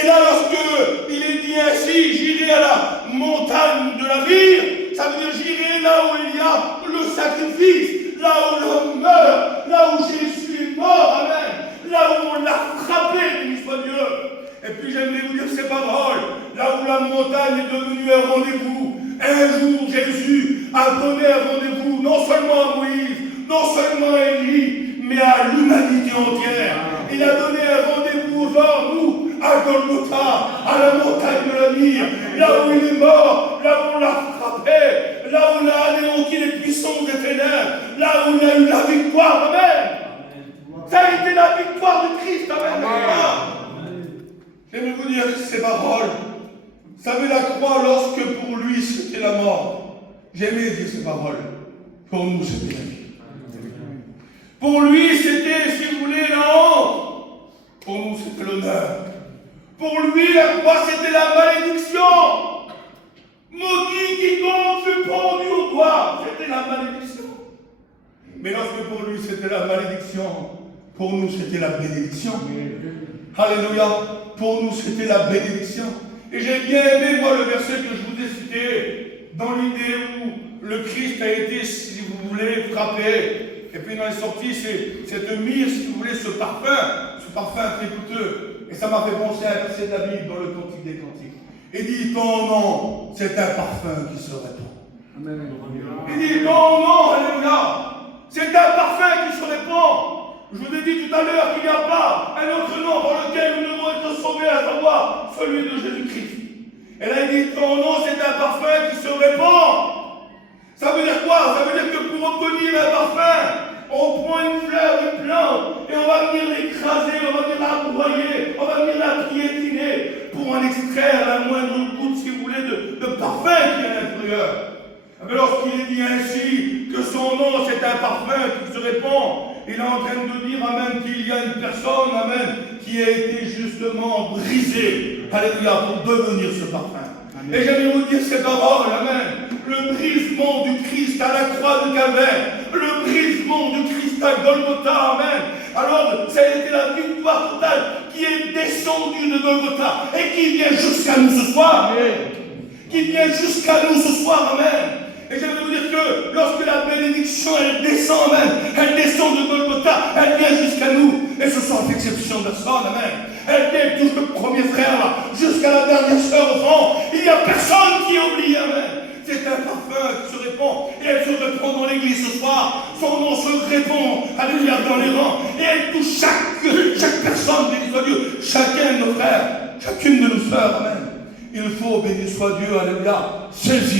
Et là, lorsque il est dit ainsi, j'irai à la montagne de la vie, ça veut dire j'irai là où il y a le sacrifice, là où l'homme meurt, là où Jésus est mort, amen, là où on l'a frappé, béni soit Dieu. Et puis j'aimerais vous dire ces paroles, là où la montagne est devenue un rendez-vous. Un jour, Jésus a donné un rendez-vous, non seulement à Moïse, non seulement à Élie, mais à l'humanité entière. Il a donné un rendez-vous aux gens, nous, à Golgotha, à la montagne de la vie, là où il est mort, là où on l'a frappé, là où il a anéanti les puissances des ténèbres, là où il a eu la victoire, amen. Ça a été la victoire de Christ, amen. J'aimerais vous dire ces paroles. Vous savez, la croix, lorsque pour lui c'était la mort, j'aimais dire ces paroles. Pour nous, c'était la vie. Pour lui, c'était, si vous voulez, la honte. Pour nous, c'était l'honneur. Pour lui, la croix, c'était la malédiction. Maudit quiconque fut pendu au doigt. C'était la malédiction. Mais lorsque pour lui, c'était la malédiction, pour nous, c'était la bénédiction. Alléluia. Pour nous, c'était la bénédiction. Et j'ai bien aimé, moi, le verset que je vous ai cité, dans l'idée où le Christ a été, si vous voulez, frappé. Et puis il en est sorti cette myrrhe, si vous voulez, ce parfum très coûteux. Et ça m'a fait penser à un verset de la Bible dans le Cantique des Cantiques. Il dit, ton nom, c'est un parfum qui se répand. Amen. Il dit, ton nom, alléluia, c'est un parfum qui se répand. Je vous ai dit tout à l'heure qu'il n'y a pas un autre nom par lequel nous devons être sauvés, à savoir celui de Jésus-Christ. Et là, il dit, ton nom, c'est un parfum qui se répand. Ça veut dire quoi? Ça veut dire que pour obtenir un parfum, on prend une fleur, une plante, et on va venir l'écraser, on va venir la broyer, on va venir la piétiner, pour en extraire la moindre goutte, si vous voulez, de parfum qui est à l'intérieur. Mais lorsqu'il est dit ainsi, que son nom c'est un parfum qui se répand, il est en train de dire, amen, qu'il y a une personne, amen, qui a été justement brisée, alléluia, pour devenir ce parfum. Amen. Et j'aimerais vous dire ces paroles, amen. Le brisement du Christ à la croix de Calvaire, le brisement du Christ à Golgotha, amen. Alors, ça a été la victoire totale qui est descendue de Golgotha et qui vient jusqu'à nous ce soir, amen. Qui vient jusqu'à nous ce soir, amen. Et j'aimerais vous dire que lorsque la bénédiction, elle descend, amen, elle descend de Golgotha, elle vient jusqu'à nous. Et ce sont l'exception de personne, amen. Elle vient touche le premier frère, là, jusqu'à la dernière sœur au fond. Il n'y a personne qui oublie, amen. C'est un parfum qui se répand, et elle se répand dans l'église ce soir. Son nom se répand, alléluia, dans les rangs, et elle touche chaque personne, béni soit Dieu, chacun de nos frères, chacune de nos sœurs, amen. Il faut, béni soit Dieu, alléluia, saisir